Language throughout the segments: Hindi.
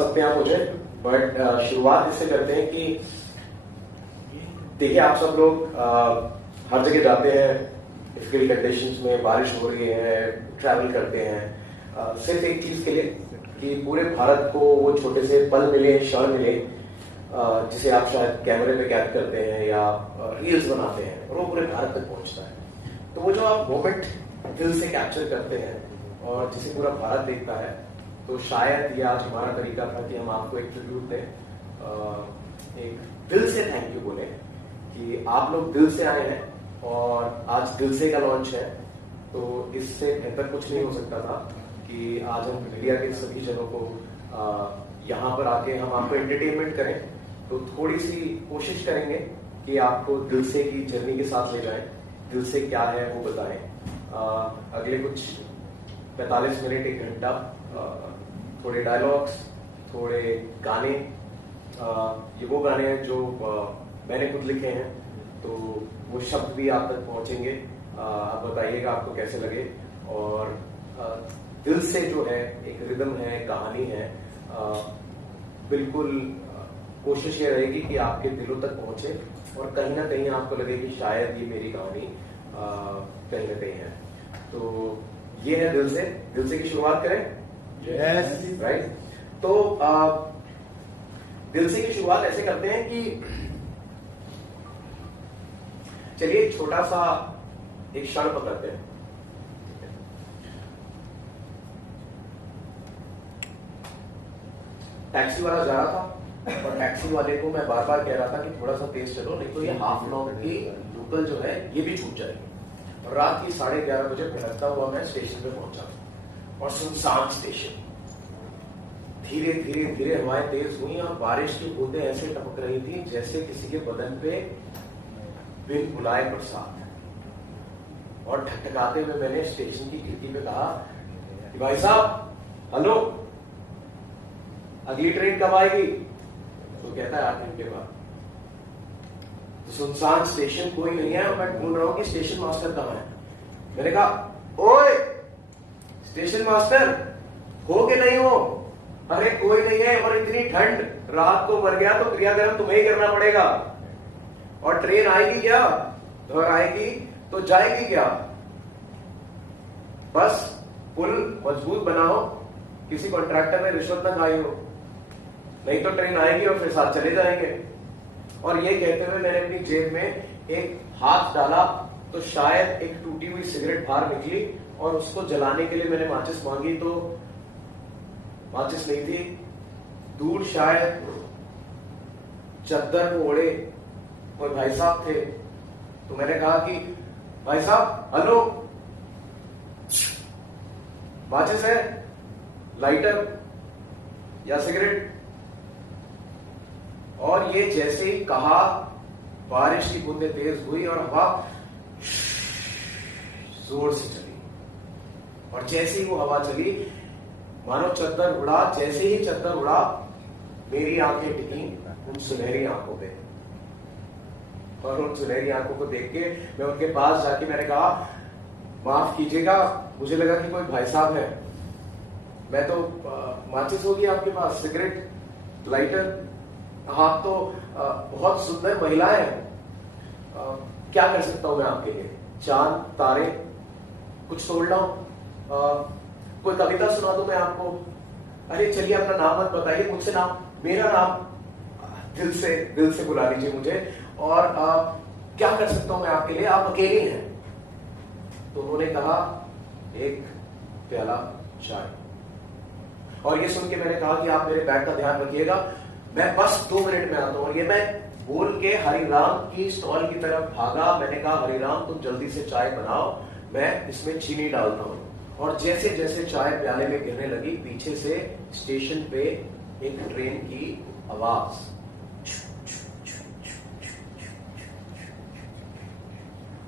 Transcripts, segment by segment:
सकते हैं आप मुझे, बट शुरुआत इससे करते हैं कि देखिए आप सब लोग हर जगह जाते हैं, डिफिकल्ट कंडीशंस में, बारिश हो रही है, ट्रैवल करते हैं सिर्फ एक चीज के लिए कि पूरे भारत को वो छोटे से पल मिले, क्षण मिले जिसे आप शायद कैमरे पे कैद करते हैं या रील्स बनाते हैं और वो पूरे भारत तक पहुंचता है। तो वो जो आप मोमेंट दिल से कैप्चर करते हैं और जिसे पूरा भारत देखता है, तो शायद ये आज हमारा तरीका था कि हम आपको एक ट्रिब्यूट दें, एक दिल से थैंक यू बोले कि आप लोग दिल से आए हैं और आज दिल से का लॉन्च है। तो इससे बेहतर कुछ नहीं हो सकता था कि आज हम मीडिया के सभी जनों को यहाँ पर आके हम आपको एंटरटेनमेंट करें। तो थोड़ी सी कोशिश करेंगे कि आपको दिल से की जर्नी के साथ ले जाएं, दिल से क्या है वो बताएं। अगले कुछ 45 मिनट, 1 घंटा थोड़े डायलॉग्स, थोड़े गाने, ये वो गाने हैं जो मैंने खुद लिखे हैं, तो वो शब्द भी आप तक पहुंचेंगे। आप बताइएगा आपको कैसे लगे। और दिल से जो है एक रिदम है, कहानी है, बिल्कुल कोशिश ये रहेगी कि आपके दिलों तक पहुंचे और कहीं ना कहीं आपको लगे कि शायद ये मेरी कहानी कहीं ना कहीं है। तो ये है दिल से की शुरुआत करें। yes. राइट। तो दिल से की शुरुआत ऐसे करते हैं कि चलिए एक छोटा सा एक क्षण पकड़ते हैं। टैक्सी वाला जा रहा था और टैक्सी वाले को मैं बार बार कह रहा था कि थोड़ा सा तेज चलो, नहीं तो ये हाफ लॉन्ग की लोकल जो है ये भी छूट जाएगी। और रात की 11:30 बजे भटकता हुआ मैं स्टेशन पे पहुंचा और सुनसान स्टेशन। धीरे धीरे धीरे हवाएं तेज हुई और बारिश की बूंदें ऐसे टपक रही थी जैसे किसी के बदन पे बिन बुलाए बरसात। और ठकठकाते हुए मैंने स्टेशन की खिड़की पे कहा कि भाई साहब, हेलो, अगली ट्रेन कब आएगी? तो कहता है 8 घंटे बाद। तो सुनसान स्टेशन, कोई नहीं है और मैं ढूंढ रहा हूं कि स्टेशन मास्टर कहां है। मैंने कहा, ओए स्टेशन मास्टर, हो कि नहीं हो? अरे कोई नहीं है, और इतनी ठंड, रात को मर गया तो क्रियाकर्म तुम्हें ही करना पड़ेगा। और ट्रेन आएगी क्या? घर आएगी तो जाएगी क्या? बस पुल मजबूत बनाओ, किसी कॉन्ट्रैक्टर ने रिश्वत ना खाई हो, नहीं तो ट्रेन आएगी और फिर साथ चले जाएंगे। और ये कहते हुए मैंने अपनी जेब में एक हाथ डाला तो शायद एक टूटी हुई सिगरेट बाहर निकली और उसको जलाने के लिए मैंने माचिस मांगी तो माचिस नहीं थी। दूर शायद चद्दर को ओढ़े कोई भाई साहब थे। तो मैंने कहा कि भाई साहब, हेलो, माचिस है, लाइटर या सिगरेट? और ये जैसे ही कहा, बारिश की बूंदें तेज हुई और हवा जोर से चली। और जैसे ही वो हवा चली, मानो चद्दर उड़ा। जैसे ही चद्दर उड़ा, मेरी आंखें टिकी उन सुनहरी आंखों पे। और उन सुनहरी आंखों को देख के मैं उनके पास जाके मैंने कहा, माफ कीजिएगा, मुझे लगा कि कोई भाई साहब है। मैं तो माचिस होगी आपके पास, सिगरेट, लाइटर? हाँ, तो बहुत सुंदर महिलाएं हैं, क्या कर सकता हूं मैं आपके लिए? चांद, तारे, कुछ तोड़ लाऊं? कोई कविता सुना दूं मैं आपको? अरे चलिए, अपना नाम मत बताइए, मुझसे नाम, मेरा नाम दिल से बुला लीजिए मुझे। और क्या कर सकता हूं मैं आपके लिए? आप अकेले हैं। तो उन्होंने कहा, एक प्याला चाय। और ये सुन के मैंने कहा कि आप मेरे बैग का ध्यान रखिएगा, मैं बस 2 मिनट में आता हूं। और ये मैं बोल के हरिराम की स्टॉल की तरफ भागा। मैंने कहा, हरिराम तुम जल्दी से चाय बनाओ, मैं इसमें चीनी डालता हूं। और जैसे जैसे चाय प्याले में गिरने लगी, पीछे से स्टेशन पे एक ट्रेन की आवाज।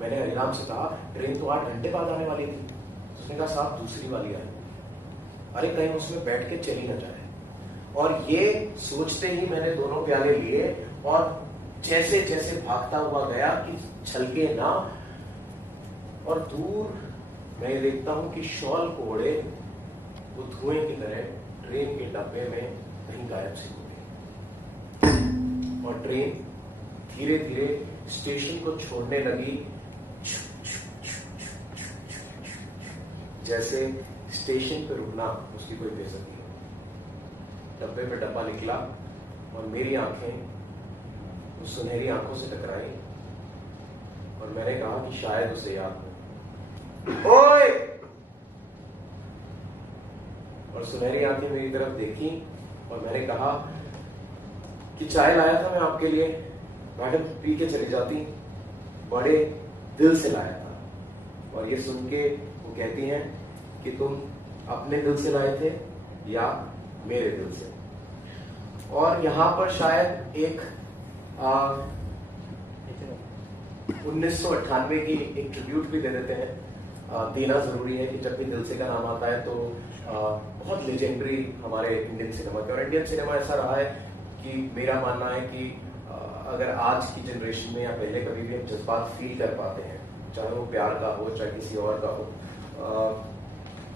मैंने हरिराम से कहा, ट्रेन तो 8 घंटे बाद आने वाली थी। उसने कहा, साहब दूसरी वाली आई। अरे कहीं उसमें बैठ के चली ना जाए। और ये सोचते ही मैंने दोनों प्याले लिए और जैसे जैसे भागता हुआ गया कि छलके ना। और दूर मैं देखता हूं कि शॉल को ओढ़े वो धुएं की तरह ट्रेन के डब्बे में कहीं गायब सी हो गई और ट्रेन धीरे धीरे स्टेशन को छोड़ने लगी, जैसे स्टेशन पे रुकना उसकी कोई बेइज्जती हो। डब्बे पे डब्बा निकला और मेरी आंखें उस सुनहरी आंखों से टकराई और मैंने कहा कि शायद उसे याद हो। ओए! और सुनहरी आंखें मेरी तरफ देखी और मैंने कहा कि चाय लाया था मैं आपके लिए, मैडम पी के चली जाती, बड़े दिल से लाया था। और ये सुन के वो कहती हैं कि तुम अपने दिल से लाए थे या मेरे दिल से। और यहां पर शायद एक 1998 की एक ट्रिब्यूट भी दे देते हैं। देना जरूरी है कि जब भी दिल से का नाम आता है तो बहुत लेजेंडरी हमारे इंडियन सिनेमा के, और इंडियन सिनेमा ऐसा रहा है कि मेरा मानना है कि अगर आज की जनरेशन में या पहले कभी भी हम जज्बात फील कर पाते हैं, चाहे वो प्यार का हो चाहे किसी और का हो,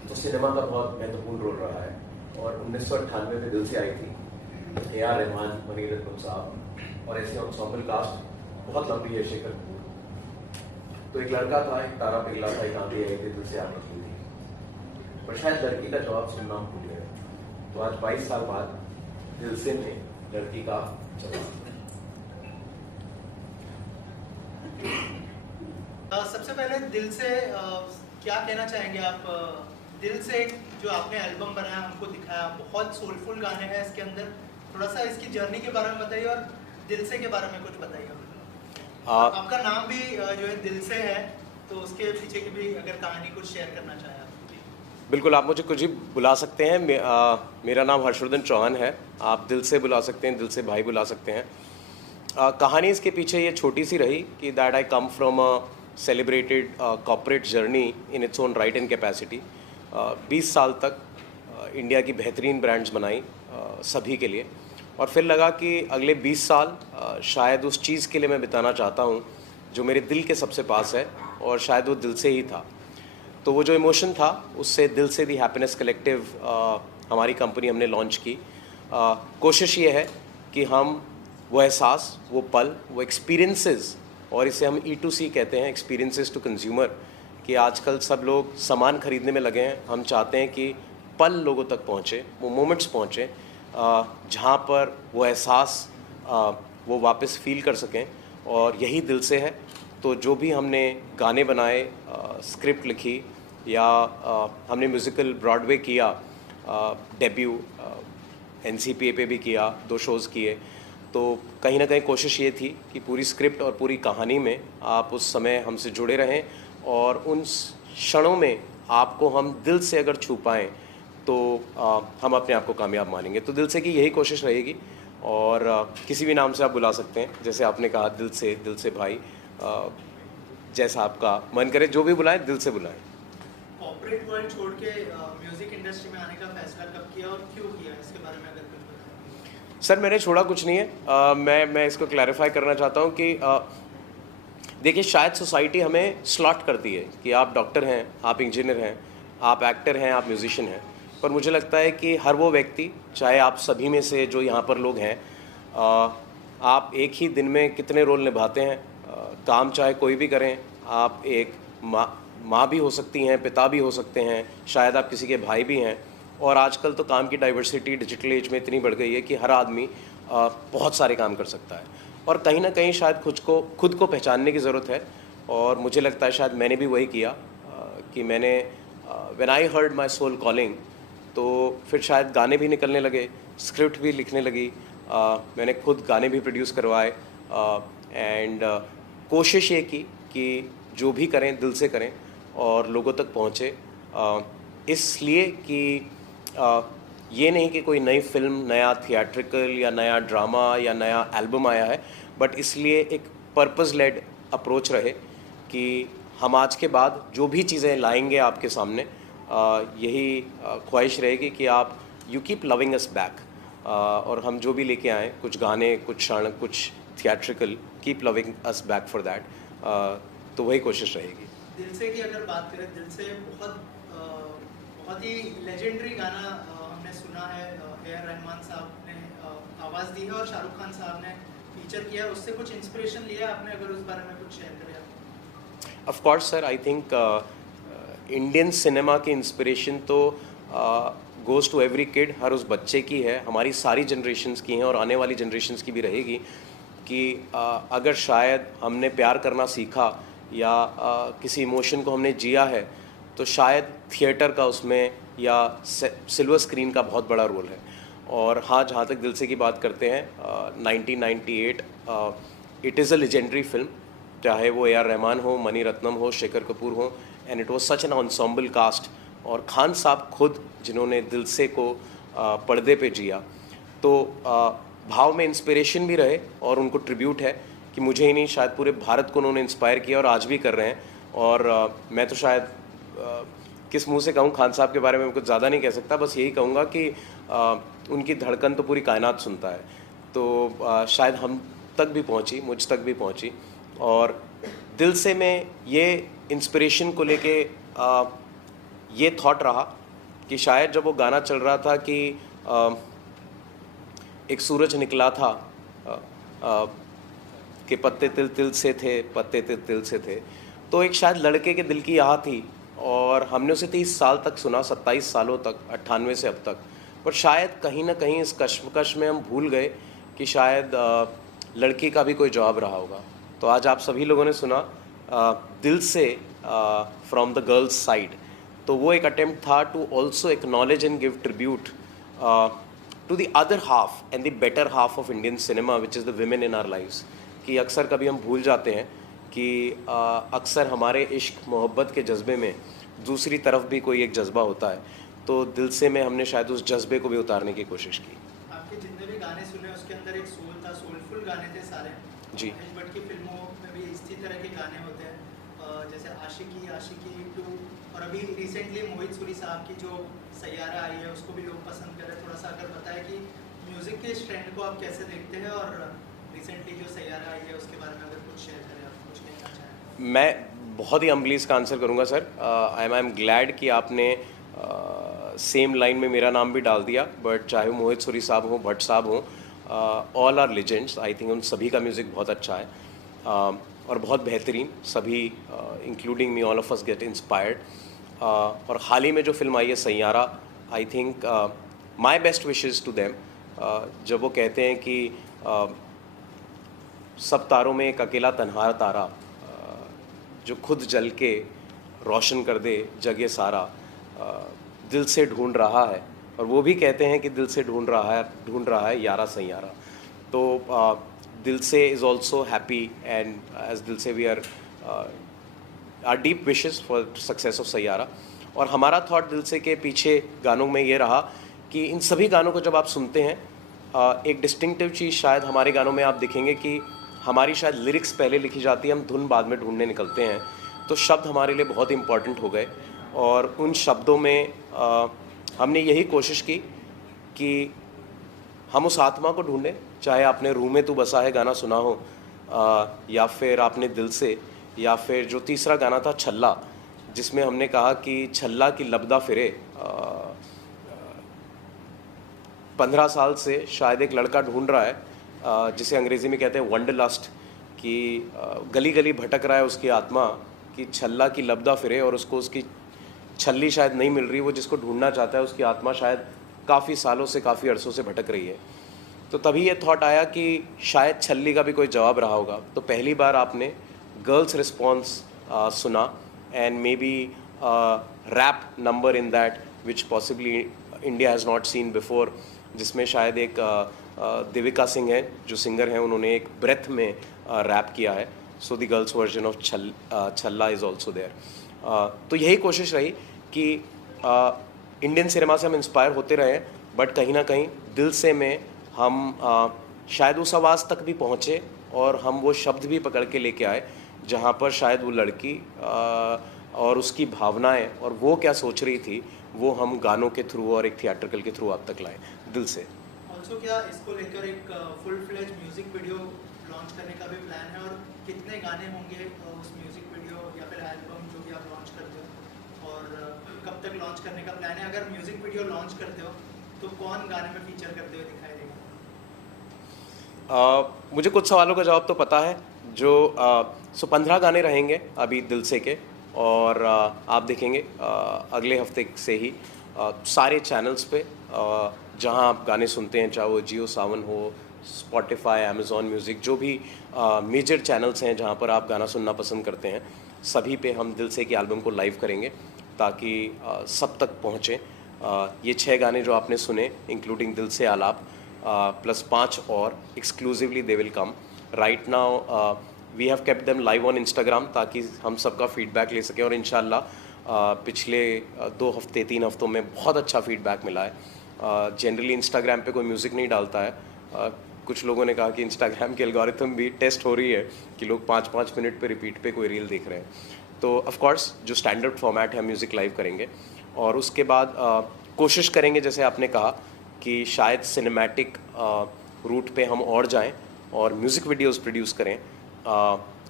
तो सिनेमा का बहुत महत्वपूर्ण रोल रहा है। और 1998 में दिल से आई थी A.R. रहमान, मनी रत्नम साहब और ऐसे एंसेंबल कास्ट बहुत लंबी है, शेखर कपूर। तो एक लड़का था, एक तारा पिघला था, एक आंधी आई थी, दिल से आग निकली थी। पर शायद लड़की का जवाब सुनना हम भूल गए। तो आज 22 साल बाद दिल से में लड़की का जवाब। सबसे पहले दिल से क्या कहना चाहेंगे आप? दिल से जो आपने एल्बम बनाया, हमको दिखाया, बहुत सोलफुल गाने हैं इसके अंदर। थोड़ा सा इसकी जर्नी के बारे में बताइए और दिल से के बारे में कुछ बताइए। आपका नाम भी जो है दिल से है, तो उसके पीछे की भी अगर कहानी कुछ शेयर करना चाहें आप। बिल्कुल, आप मुझे कुछ भी बुला सकते हैं। मेरा नाम हर्षवर्धन चौहान है। आप दिल से बुला सकते हैं, दिल से भाई बुला सकते हैं। कहानी इसके पीछे ये छोटी सी रही कि that I come from a celebrated corporate journey in its own right and capacity. 20 साल तक इंडिया की बेहतरीन ब्रांड्स बनाई सभी के लिए, और फिर लगा कि अगले 20 साल शायद उस चीज़ के लिए मैं बिताना चाहता हूँ जो मेरे दिल के सबसे पास है, और शायद वो दिल से ही था। तो वो जो इमोशन था उससे दिल से दी हैप्पीनेस कलेक्टिव हमारी कंपनी हमने लॉन्च की। कोशिश ये है कि हम वो एहसास, वो पल, वो एक्सपीरियंसेस, और इसे हम E2C कहते हैं, एक्सपीरियंसेस टू कंज्यूमर, कि आजकल सब लोग सामान खरीदने में लगे हैं। हम चाहते हैं कि पल लोगों तक पहुँचे, वो मोमेंट्स पहुँचे जहाँ पर वो एहसास वो वापस फील कर सकें, और यही दिल से है। तो जो भी हमने गाने बनाए, स्क्रिप्ट लिखी, या हमने म्यूज़िकल ब्रॉडवे किया, डेब्यू NCPA पे भी किया, 2 शोज़ किए, तो कहीं ना कहीं कोशिश ये थी कि पूरी स्क्रिप्ट और पूरी कहानी में आप उस समय हमसे जुड़े रहें, और उन क्षणों में आपको हम दिल से अगर छू पाएँ तो हम अपने आप को कामयाब मानेंगे। तो दिल से की यही कोशिश रहेगी, और किसी भी नाम से आप बुला सकते हैं, जैसे आपने कहा दिल से भाई, जैसा आपका मन करे, जो भी बुलाएं दिल से बुलाएं। कॉर्पोरेट वर्ल्ड छोड़ के म्यूजिक इंडस्ट्री में आने का फैसला कब किया और क्यों किया, इसके बारे में अगर कुछ बताएं। सर, मैंने छोड़ा कुछ नहीं है। मैं इसको क्लैरिफाई करना चाहता हूँ कि देखिए, शायद सोसाइटी हमें स्लॉट करती है कि आप डॉक्टर हैं, आप इंजीनियर हैं, आप एक्टर हैं, आप म्यूजिशियन हैं, पर मुझे लगता है कि हर वो व्यक्ति, चाहे आप सभी में से जो यहाँ पर लोग हैं, आप एक ही दिन में कितने रोल निभाते हैं। काम चाहे कोई भी करें, आप एक माँ भी हो सकती हैं, पिता भी हो सकते हैं, शायद आप किसी के भाई भी हैं। और आजकल तो काम की डाइवर्सिटी डिजिटल एज में इतनी बढ़ गई है कि हर आदमी बहुत सारे काम कर सकता है, और कहीं ना कहीं शायद खुद को पहचानने की ज़रूरत है। और मुझे लगता है शायद मैंने भी वही किया कि मैंने when I heard my soul calling, तो फिर शायद गाने भी निकलने लगे, स्क्रिप्ट भी लिखने लगी, मैंने खुद गाने भी प्रोड्यूस करवाए, एंड कोशिश ये की कि जो भी करें दिल से करें और लोगों तक पहुँचे, इसलिए कि ये नहीं कि कोई नई फिल्म, नया थिएट्रिकल या नया ड्रामा या नया एल्बम आया है, बट इसलिए एक पर्पस लेड अप्रोच रहे कि हम आज के बाद जो भी चीज़ें लाएंगे आपके सामने, यही ख्वाहिश रहेगी कि आप you keep loving us back, और हम जो भी लेके आएँ, कुछ गाने, कुछ क्षण, कुछ theatrical, keep loving us back for that, तो वही कोशिश रहेगी। दिल से की अगर बात करें, दिल से बहुत ही लेजेंडरी गाना हमने सुना है ए आर रहमान साहब ने आवाज़ दी है और शाहरुख खान साहब ने फीचर किया है, उससे कुछ इंस्पिरेशन लिया आपने? अगर उस बारे में कुछ शेयर करें आप। Of course sir, I think Indian cinema की इंस्पिरेशन तो गोज़ टू एवरी किड, हर उस बच्चे की है, हमारी सारी जनरेशन्स की हैं और आने वाली जनरेशन्स की भी रहेगी कि अगर शायद हमने प्यार करना सीखा या किसी इमोशन को हमने जिया है तो शायद थिएटर का उसमें या सिल्वर स्क्रीन का बहुत बड़ा रोल है। और हाँ, जहाँ तक दिल से की बात करते हैं, 1998 it is a legendary film, चाहे वो ए आर रहमान हो, मनी रत्नम हो, शेखर कपूर हो, and it was such an ensemble cast. और खान साहब खुद जिन्होंने दिल से को पर्दे पे जिया, तो भाव में इंस्पिरेशन भी रहे और उनको ट्रिब्यूट है कि मुझे ही नहीं, शायद पूरे भारत को उन्होंने इंस्पायर किया और आज भी कर रहे हैं। और मैं तो शायद किस मुंह से कहूँ, खान साहब के बारे में कुछ ज़्यादा नहीं कह सकता, बस यही कहूँगा कि उनकी धड़कन तो पूरी कायनात सुनता है। तो शायद हम तक भी पहुँची, मुझ तक भी पहुँची। और दिल से में ये इंस्पिरेशन को लेके ये थॉट रहा कि शायद जब वो गाना चल रहा था कि एक सूरज निकला था कि पत्ते तिल तिल से थे, पत्ते तिल तिल से थे, तो एक शायद लड़के के दिल की आह थी और हमने उसे 30 साल तक सुना, 27 सालों तक, 98 से अब तक। पर शायद कहीं ना कहीं इस कश्मकश में हम भूल गए कि शायद लड़की का भी कोई जवाब रहा होगा। तो आज आप सभी लोगों ने सुना दिल से फ्रॉम द गर्ल्स साइड, तो वो एक अटेम्प्ट था to also acknowledge and give tribute to the other half and the better half of Indian cinema which is the women in our lives. कि अक्सर कभी हम भूल जाते हैं कि अक्सर हमारे इश्क मोहब्बत के जज्बे में दूसरी तरफ भी कोई एक जज्बा होता है। तो दिल से में हमने शायद उस जज्बे को भी उतारने की कोशिश की। आपके जितने भी गाने सुने उसके अंदर एक सोल था, सोलफुल गाने थे सारे जी। महेश भट्ट की फिल्मों में भी इसी तरह के गाने होते हैं, जैसे आशिकी, आशिकी 2, और अभी रिसेंटली मोहित सूरी साहब की जो सैयारा आई है उसको भी लोग पसंद कर रहे हैं। थोड़ा सा अगर बताएं कि म्यूज़िक के इस ट्रेंड को आप कैसे देखते हैं और रिसेंटली जो सैयारा आई है उसके बारे में अगर कुछ शेयर करें, आप कुछ कहना चाहें। मैं बहुत ही हम्बली इसका आंसर करूंगा सर। आई एम ग्लैड कि आपने सेम लाइन में मेरा नाम भी डाल दिया। बट चाहे मोहित सूरी साहब हो, भट्ट साहब हो, all are legends. I think उन सभी का म्यूज़िक बहुत अच्छा है और बहुत बेहतरीन। सभी including me, all of us get inspired. और हाल ही में जो फिल्म आई है Saiyaara, I think my best wishes to them. जब वो कहते हैं कि सब तारों में एक अकेला तन्हा तारा जो खुद जल के रोशन कर दे जग ये सारा, दिल से ढूंढ रहा है। और वो भी कहते हैं कि दिल से ढूंढ रहा है यारा सैयारा। तो Dil Se is also happy and as Dil Se we are deep wishes for success of Saiyaara. और हमारा थॉट दिल से के पीछे गानों में ये रहा कि इन सभी गानों को जब आप सुनते हैं, एक डिस्टिंक्टिव चीज़ शायद हमारे गानों में आप दिखेंगे कि हमारी शायद लिरिक्स पहले लिखी जाती है, हम धुन बाद में ढूंढने निकलते हैं। तो शब्द हमारे लिए बहुत इंपॉर्टेंट हो गए और उन शब्दों में हमने यही कोशिश की कि हम उस आत्मा को ढूंढें। चाहे आपने रूह में तू बसा है गाना सुना हो, या फिर आपने दिल से, या फिर जो तीसरा गाना था छल्ला, जिसमें हमने कहा कि छल्ला की लबदा फिरे। 15 साल से शायद एक लड़का ढूंढ रहा है जिसे अंग्रेज़ी में कहते हैं वंडरलस्ट, कि गली गली भटक रहा है उसकी आत्मा कि छल्ला की लबदा फिरे और उसको उसकी छल्ली शायद नहीं मिल रही। वो जिसको ढूंढना चाहता है उसकी आत्मा शायद काफ़ी सालों से, काफ़ी अरसों से भटक रही है। तो तभी ये थॉट आया कि शायद छल्ली का भी कोई जवाब रहा होगा। तो पहली बार आपने गर्ल्स रिस्पॉन्स सुना and maybe rap number in that which possibly India has not seen before, जिसमें शायद एक देविका सिंह है जो सिंगर हैं, उन्होंने एक ब्रेथ में रैप किया है। So the girls version of छल्ला इज़ ऑल्सो देयर। तो यही कोशिश रही कि इंडियन सिनेमा से हम इंस्पायर होते रहे, बट कहीं ना कहीं दिल से में हम शायद उस आवाज़ तक भी पहुँचे और हम वो शब्द भी पकड़ के लेके आए जहाँ पर शायद वो लड़की और उसकी भावनाएं और वो क्या सोच रही थी, वो हम गानों के थ्रू और एक थिएट्रिकल के थ्रू आप तक लाए दिल से। ऑल्सो क्या इसको लेकर एक full fledge music video launch करने का भी प्लान है, और कितने गाने होंगे उस म्यूजिक वीडियो या फिर एल्बम जो भी आप लॉन्च करते हो, और कब तक लॉन्च करने का प्लान है? अगर म्यूजिक वीडियो लॉन्च करते हो तो कौन गाने में फीचर करते हुए दिखाई देगा? मुझे कुछ सवालों का जवाब तो पता है। जो 15 गाने रहेंगे अभी दिल से के, और आप देखेंगे अगले हफ्ते से ही सारे चैनल्स पे जहां आप गाने सुनते हैं, चाहे वो जियो सावन हो, स्पॉटिफाई, अमेज़ॉन म्यूज़िक, जो भी मेजर चैनल्स हैं जहां पर आप गाना सुनना पसंद करते हैं, सभी पे हम दिल से की एल्बम को लाइव करेंगे ताकि सब तक पहुँचे। ये 6 गाने जो आपने सुने, इंक्लूडिंग दिल से आलाप, प्लस 5 और exclusively they will come right now. We have kept them live on Instagram ताकि हम सबका फीडबैक ले सकें, और इंशाल्लाह पिछले 2 हफ्ते 3 हफ्तों में बहुत अच्छा फीडबैक मिला है। जनरली इंस्टाग्राम पे कोई म्यूज़िक नहीं डालता है। कुछ लोगों ने कहा कि इंस्टाग्राम की एल्गोरिथम भी टेस्ट हो रही है कि लोग 5-5 मिनट पे रिपीट पे कोई रील देख रहे हैं। तो ऑफ कोर्स जो स्टैंडर्ड फॉर्मेट है, म्यूज़िक लाइव करेंगे, और उसके बाद कोशिश करेंगे जैसे आपने कहा कि शायद सिनेमैटिक रूट पे हम और जाएं और म्यूज़िक वीडियोस प्रोड्यूस करें।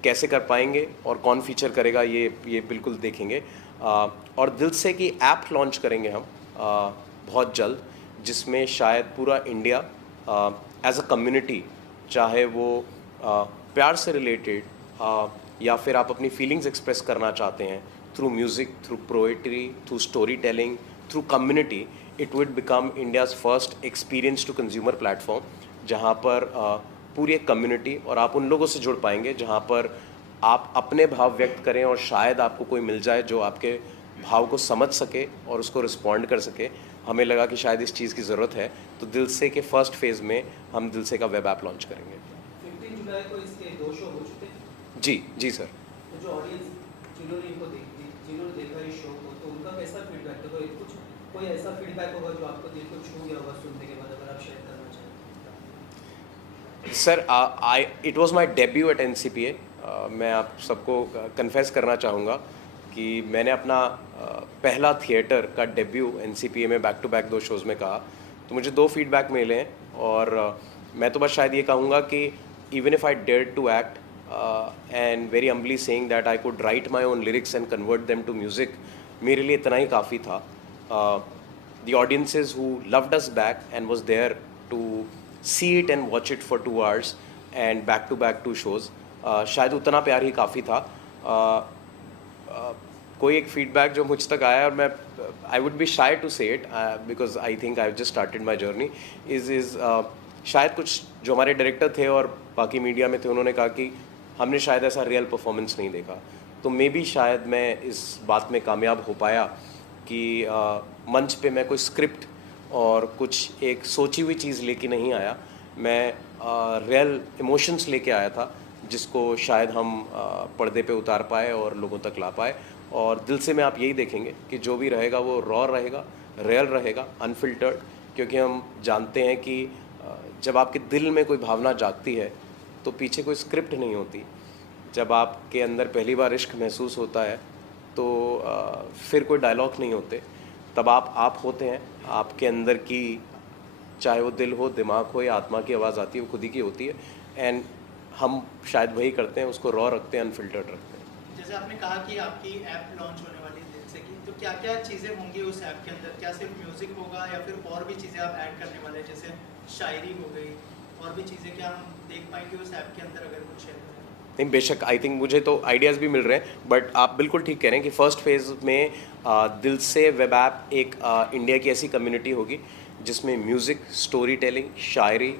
कैसे कर पाएंगे और कौन फीचर करेगा ये बिल्कुल देखेंगे। और दिल से की ऐप लॉन्च करेंगे हम बहुत जल्द, जिसमें शायद पूरा इंडिया एज अ कम्युनिटी, चाहे वो प्यार से रिलेटेड या फिर आप अपनी फीलिंग्स एक्सप्रेस करना चाहते हैं through music, through poetry, through story telling, through community, it would become India's first experience to consumer platform, जहाँ पर पूरी एक कम्युनिटी और आप उन लोगों से जुड़ पाएंगे जहाँ पर आप अपने भाव व्यक्त करें और शायद आपको कोई मिल जाए जो आपके भाव को समझ सके और उसको रिस्पॉन्ड कर सके। हमें लगा कि शायद इस चीज़ की ज़रूरत है, तो दिल से के फर्स्ट फेज़ में हम दिल से का वेब ऐप लॉन्च करेंगे। 15 जुलाई को इसके 2 शो हो चुके हैं। जी सर। तो जो ऑडियंस जिन्होंने देखा इस शो को, तो उनका कैसा फीडबैक था? कोई ऐसा फीडबैक होगा जो आपको दिल को छू गया होगा सुनने के बाद, अगर आप शेयर करना चाहें? Sir, it was my debut at NCPA। मैं आप सबको कन्फेस करना चाहूँगा कि मैंने अपना पहला थिएटर का डेब्यू NCPA में बैक टू बैक 2 शोज़ में कहा, तो मुझे 2 फीडबैक मिले हैं। और मैं तो बस शायद ये कहूँगा कि even if I dare to act and very humbly saying that I could write my own lyrics and convert them to music, मेरे लिए इतना ही काफ़ी था। The audiences who loved us back and was there to see it and watch it for 2 hours and back to back 2 shows, शायद उतना प्यार ही काफ़ी था। कोई एक फीडबैक जो मुझ तक आया, और मैं I would be shy to say it because I think I have just started my journey, is शायद कुछ जो हमारे डायरेक्टर थे और बाकी मीडिया में थे, उन्होंने कहा कि हमने शायद ऐसा रियल परफॉर्मेंस नहीं देखा। तो मे बी शायद मैं इस बात में कामयाब हो पाया कि मंच पे मैं कोई स्क्रिप्ट और कुछ एक सोची हुई चीज़ लेके नहीं आया, मैं रियल इमोशंस लेके आया था, जिसको शायद हम पर्दे पे उतार पाए और लोगों तक ला पाए। और दिल से में आप यही देखेंगे कि जो भी रहेगा वो रॉ रहेगा, रियल रहेगा, अनफिल्टर्ड, क्योंकि हम जानते हैं कि जब आपके दिल में कोई भावना जागती है तो पीछे कोई स्क्रिप्ट नहीं होती। जब आपके अंदर पहली बार इश्क महसूस होता है तो फिर कोई डायलॉग नहीं होते, तब आप होते हैं। आपके अंदर की, चाहे वो दिल हो, दिमाग हो या आत्मा की आवाज़ आती है, वो खुद ही की होती है, एंड हम शायद वही करते हैं, उसको रॉ रखते हैं, अनफिल्टर्ड रखते हैं। जैसे आपने कहा कि आपकी ऐप लॉन्च होने वाली है दिल से की, तो क्या क्या चीज़ें होंगी उस ऐप के अंदर? क्या सिर्फ म्यूज़िक होगा या फिर और भी चीज़ें आप ऐड करने वाले हैं, जैसे शायरी हो गई, और भी चीज़ें क्या हम देख पाएंगे उस ऐप के अंदर, अगर कुछ शेयर करें? नहीं, बेशक, आई थिंक मुझे तो आइडियाज़ भी मिल रहे हैं, बट आप बिल्कुल ठीक कह रहे हैं कि फ़र्स्ट फेज़ में दिल से वेब ऐप एक इंडिया की ऐसी कम्युनिटी होगी जिसमें म्यूज़िक, स्टोरी टेलिंग, शायरी,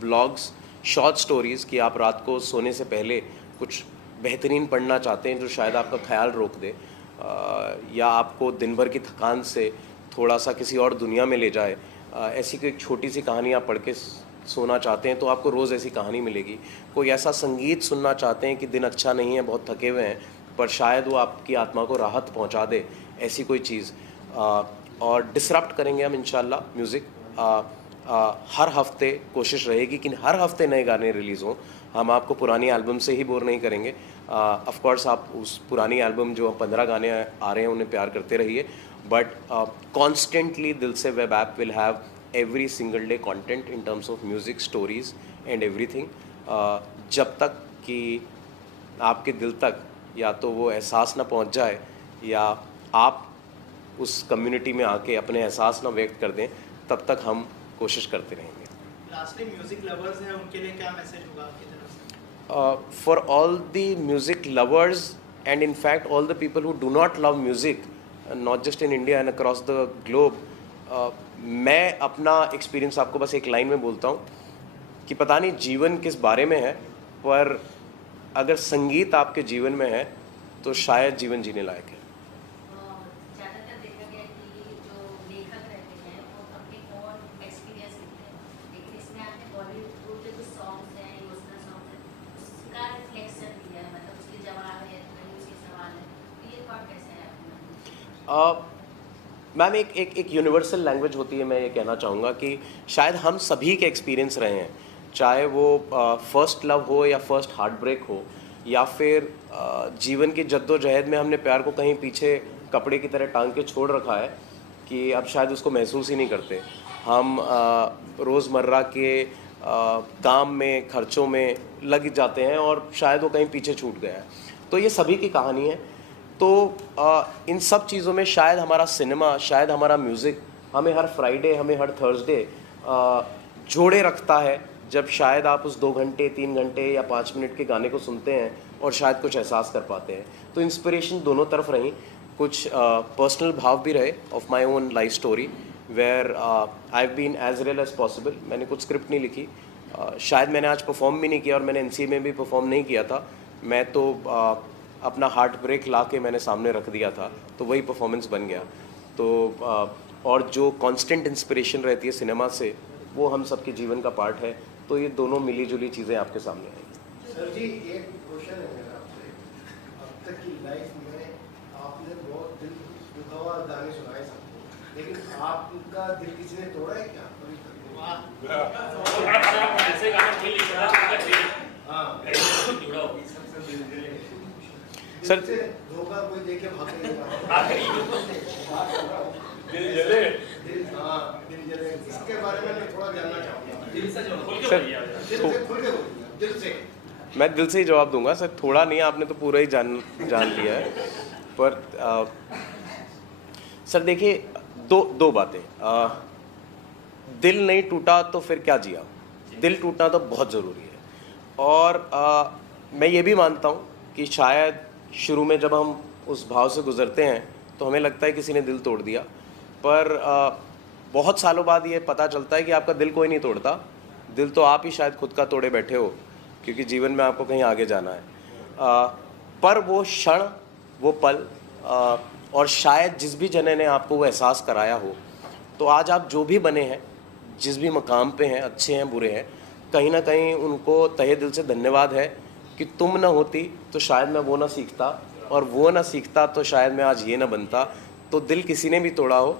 ब्लॉग्स, शॉर्ट स्टोरीज़ कि आप रात को सोने से पहले कुछ बेहतरीन पढ़ना चाहते हैं जो शायद आपका ख्याल रोक दे, या आपको दिन भर की थकान से थोड़ा सा किसी और दुनिया में ले जाए, ऐसी कोई छोटी सी कहानी आप पढ़ के सोना चाहते हैं तो आपको रोज़ ऐसी कहानी मिलेगी। कोई ऐसा संगीत सुनना चाहते हैं कि दिन अच्छा नहीं है, बहुत थके हुए हैं, पर शायद वो आपकी आत्मा को राहत पहुंचा दे, ऐसी कोई चीज़। और डिसरप्ट करेंगे हम इंशाल्लाह म्यूज़िक। हर हफ्ते कोशिश रहेगी कि हर हफ्ते नए गाने रिलीज़ हों। हम आपको पुरानी एल्बम से ही बोर नहीं करेंगे। ऑफ कोर्स आप उस पुरानी एल्बम जो 15 गाने आ रहे हैं उन्हें प्यार करते रहिए, बट कॉन्स्टेंटली दिल से web app will have every single day content in terms of music, stories and everything, जब तक कि आपके दिल तक या तो वो एहसास ना पहुंच जाए या आप उस कम्युनिटी में आके अपने एहसास ना व्यक्त कर दें, तब तक हम कोशिश करते रहेंगे। लास्टली म्यूजिक लवर्स हैं, उनके लिए क्या मैसेज होगा आपकी तरफ से? For all the music lovers and in fact all the people who do not love music, not just in India and across the globe, मैं अपना एक्सपीरियंस आपको बस एक लाइन में बोलता हूँ कि पता नहीं जीवन किस बारे में है, पर अगर संगीत आपके जीवन में है तो शायद जीवन जीने लायक है। ज़्यादातर देखा गया है कि जो लेखक रहते हैं वो अपने ओन एक्सपीरियंस लिखते हैं, लेकिन इसमें आपने बॉलीवुड के कुछ सॉन्ग्स हैं, इमोशनल सॉन्ग्स हैं, उसका रिफ्लेक्शन दिया है, मतलब उसके जवाब है, कहीं उसके सवाल है, तो ये थॉट कैसे है आपके? मैम एक यूनिवर्सल लैंग्वेज होती है। मैं ये कहना चाहूँगा कि शायद हम सभी के एक्सपीरियंस रहे हैं, चाहे वो फर्स्ट लव हो या फर्स्ट हार्ट ब्रेक हो, या फिर जीवन की जद्दोजहद में हमने प्यार को कहीं पीछे कपड़े की तरह टांग के छोड़ रखा है कि अब शायद उसको महसूस ही नहीं करते। हम रोज़मर्रा के काम में, खर्चों में लग जाते हैं और शायद वो कहीं पीछे छूट गया है। तो ये सभी की कहानी है। तो इन सब चीज़ों में शायद हमारा सिनेमा, शायद हमारा म्यूज़िक हमें हर फ्राइडे, हमें हर थर्सडे जोड़े रखता है, जब शायद आप उस 2 घंटे, 3 घंटे या 5 मिनट के गाने को सुनते हैं और शायद कुछ एहसास कर पाते हैं। तो इंस्पिरेशन दोनों तरफ रही, कुछ पर्सनल भाव भी रहे of my own life story where I have been as real as possible. मैंने कुछ स्क्रिप्ट नहीं लिखी, शायद मैंने आज परफॉर्म भी नहीं किया और मैंने NCA में भी परफॉर्म नहीं किया था। मैं तो अपना हार्ट ब्रेक ला के मैंने सामने रख दिया था, तो वही परफॉर्मेंस बन गया। तो और जो कांस्टेंट इंस्पिरेशन रहती है सिनेमा से, वो हम सबके जीवन का पार्ट है। तो ये दोनों मिली जुली चीज़ें आपके सामने आएंगी। सर जी, एक क्वेश्चन है मेरा आपसे। अब तक की लाइफ में आपने बहुत दिल दुखा हुआ गाने सुनाए सबको, लेकिन आपका दिल किसी ने तोड़ा है क्या? ऐसे गाने कोई लिख रहा है? हाँ जुड़ा हो सर, धोखा कोई देके भाग दिल जले, हाँ दिल जले, इसके बारे में मैं थोड़ा जानना चाहूँगा। दिल से जो खुल के सर, बोलिए। दिल से खुल के बोलिए, दिल से। मैं दिल से ही जवाब दूंगा सर, थोड़ा नहीं, आपने तो पूरा ही जान लिया है। पर सर देखिए, दो बातें। दिल नहीं टूटा तो फिर क्या जिया? दिल टूटना तो बहुत ज़रूरी है। और मैं ये भी मानता हूँ कि शायद शुरू में जब हम उस भाव से गुज़रते हैं तो हमें लगता है किसी ने दिल तोड़ दिया, पर बहुत सालों बाद ये पता चलता है कि आपका दिल कोई नहीं तोड़ता, दिल तो आप ही शायद खुद का तोड़े बैठे हो, क्योंकि जीवन में आपको कहीं आगे जाना है। पर वो क्षण, वो पल, और शायद जिस भी जने ने आपको वो एहसास कराया हो, तो आज आप जो भी बने हैं, जिस भी मकाम पे हैं, अच्छे हैं बुरे हैं, कहीं ना कहीं उनको तहे दिल से धन्यवाद है कि तुम ना होती तो शायद मैं वो ना सीखता, और वो ना सीखता तो शायद मैं आज ये ना बनता। तो दिल किसी ने भी तोड़ा हो,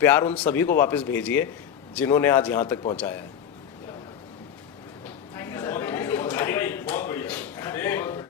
प्यार उन सभी को वापस भेजिए जिन्होंने आज यहाँ तक पहुँचाया है। Thank you sir.